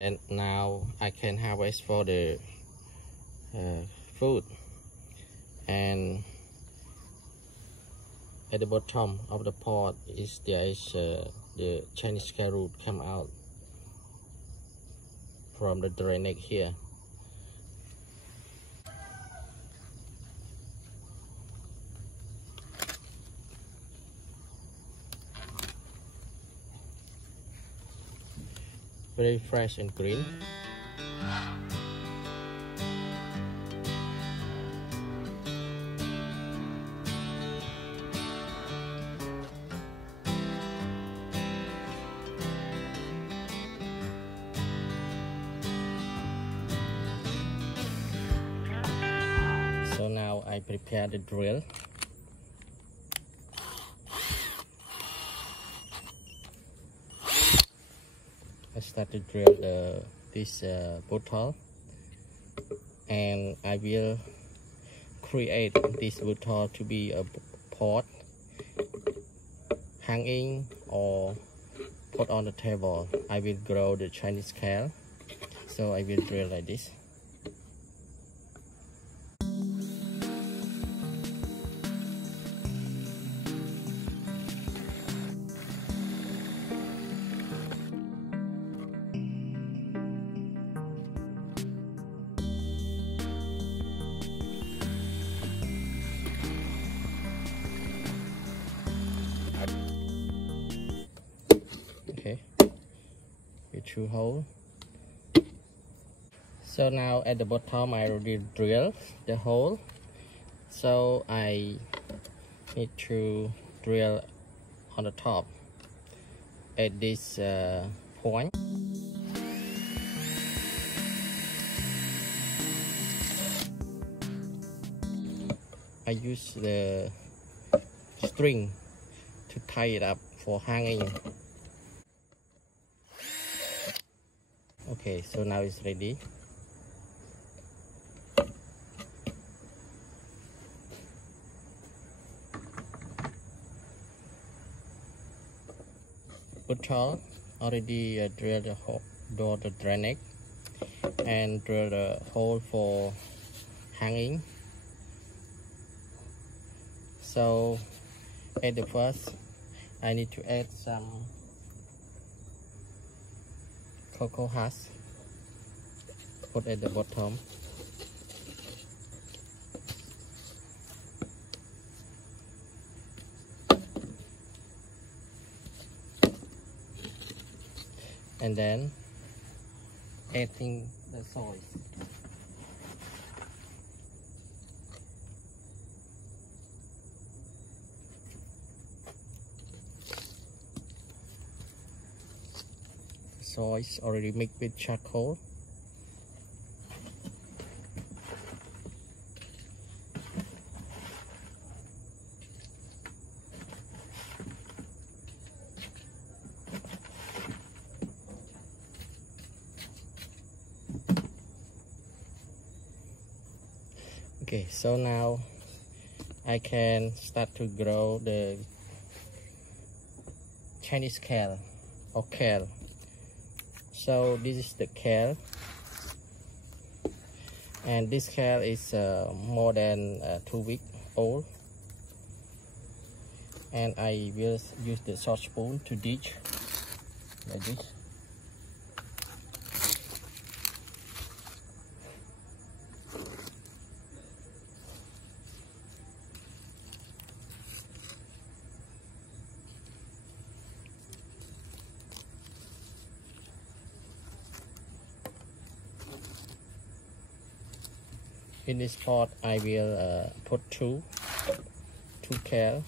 And now I can harvest for the food. And at the bottom of the pot there is the Chinese carrot come out from the drainage here. Very fresh and green. So now I prepare the drill. I start to drill this bottle, and I will create this bottle to be a pot hanging or put on the table. I will grow the Chinese kale, so I will drill like this. Okay, with 2 holes. So now at the bottom I already drilled the hole, so I need to drill on the top at this point. I use the string to tie it up for hanging. Okay, so now it's ready. Bottle already drill the hole, the drainage, and drill the hole for hanging. So at the first I need to add some cocoa husk, put at the bottom. And then adding the soil. Soil is already mixed with charcoal. Okay, so now I can start to grow the Chinese kale or kale. So this is the kale, and this kale is more than 2 weeks old, and I will use the short spoon to ditch like this. In this pot, I will put two kale.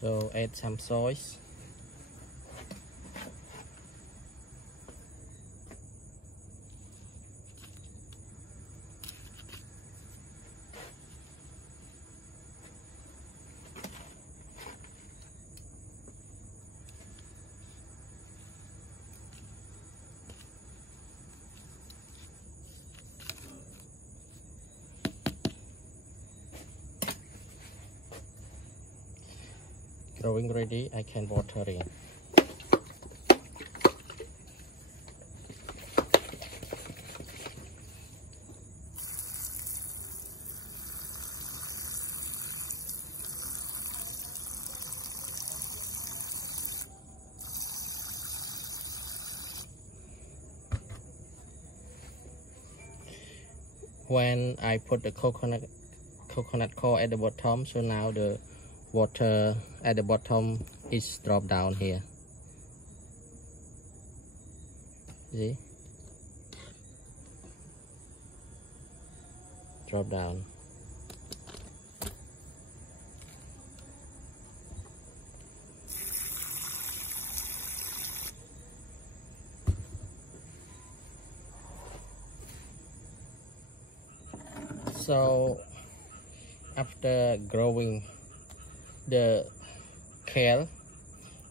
So add some soy. growing ready, I can watering. When I put the coconut core at the bottom, so now the water at the bottom is dropped down here. See? Drop down. So after growing the kale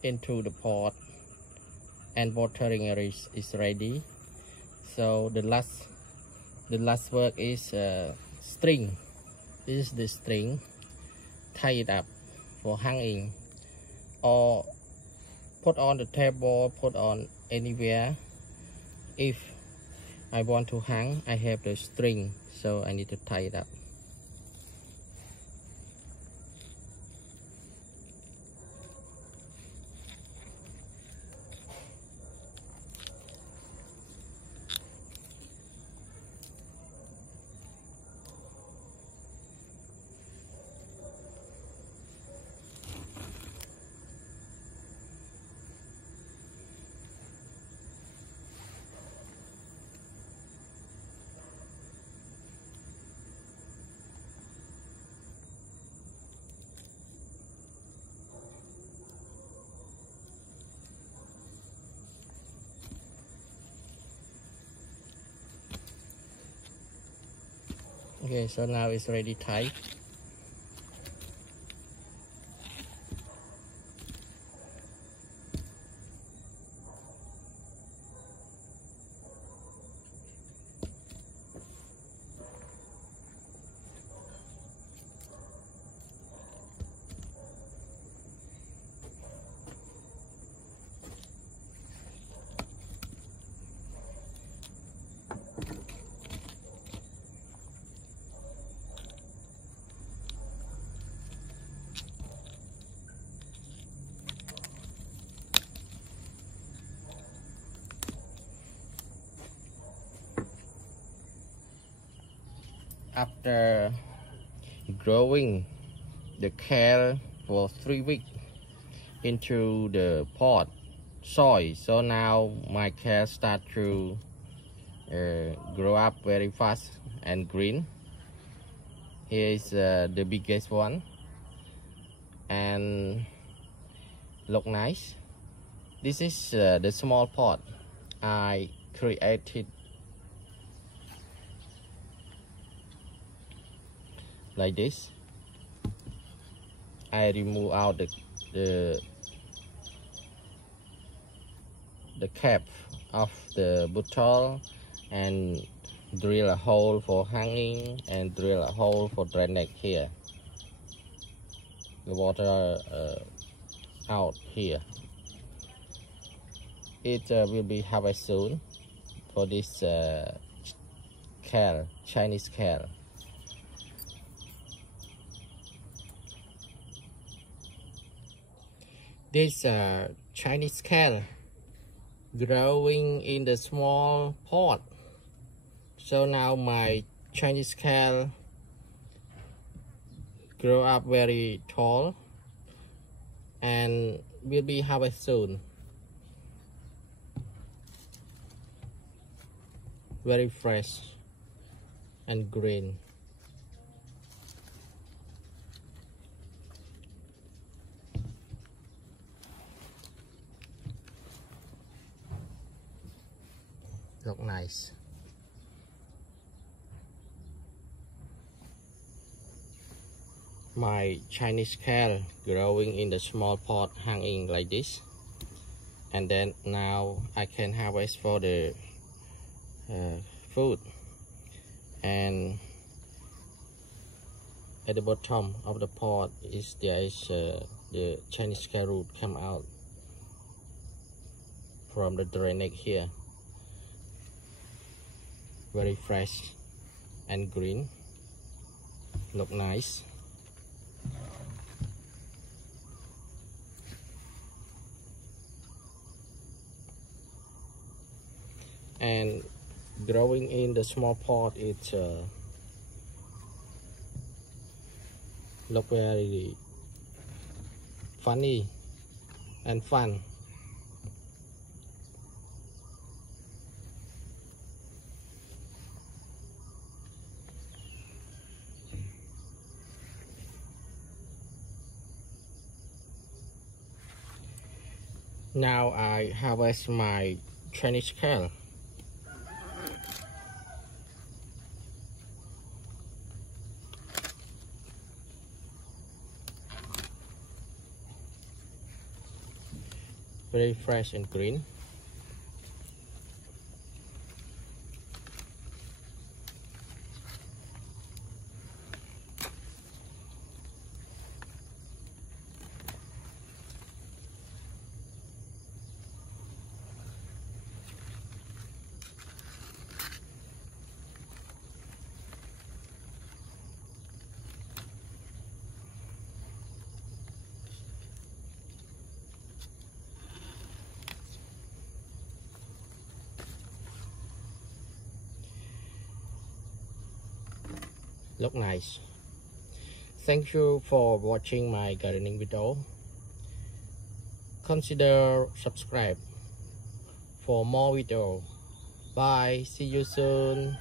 into the pot and watering is ready, so the last work is string. This is the string. Tie it up for hanging or put on the table, put on anywhere. If I want to hang, I have the string, so I need to tie it up. Okay, so now it's ready tied. After growing the kale for 3 weeks into the pot soil, so now my kale start to grow up very fast and green. Here is the biggest one and look nice. This is the small pot I created like this. I remove out the cap of the bottle and drill a hole for hanging and drill a hole for drainage here. The water out here. It will be harvested soon for this kale, Chinese kale. This Chinese kale growing in the small pot. So now my Chinese kale grow up very tall and will be harvested soon. Very fresh and green. Look nice. My Chinese kale growing in the small pot hanging like this, and then now I can harvest for the food. And at the bottom of the pot there is the Chinese sky root come out from the drainage here. Very fresh and green, look nice. And growing in the small pot, it's look very funny and fun. Now I harvest my Chinese kale. Very fresh and green. Look nice. Thank you for watching my gardening video. Consider subscribe for more video. Bye, see you soon.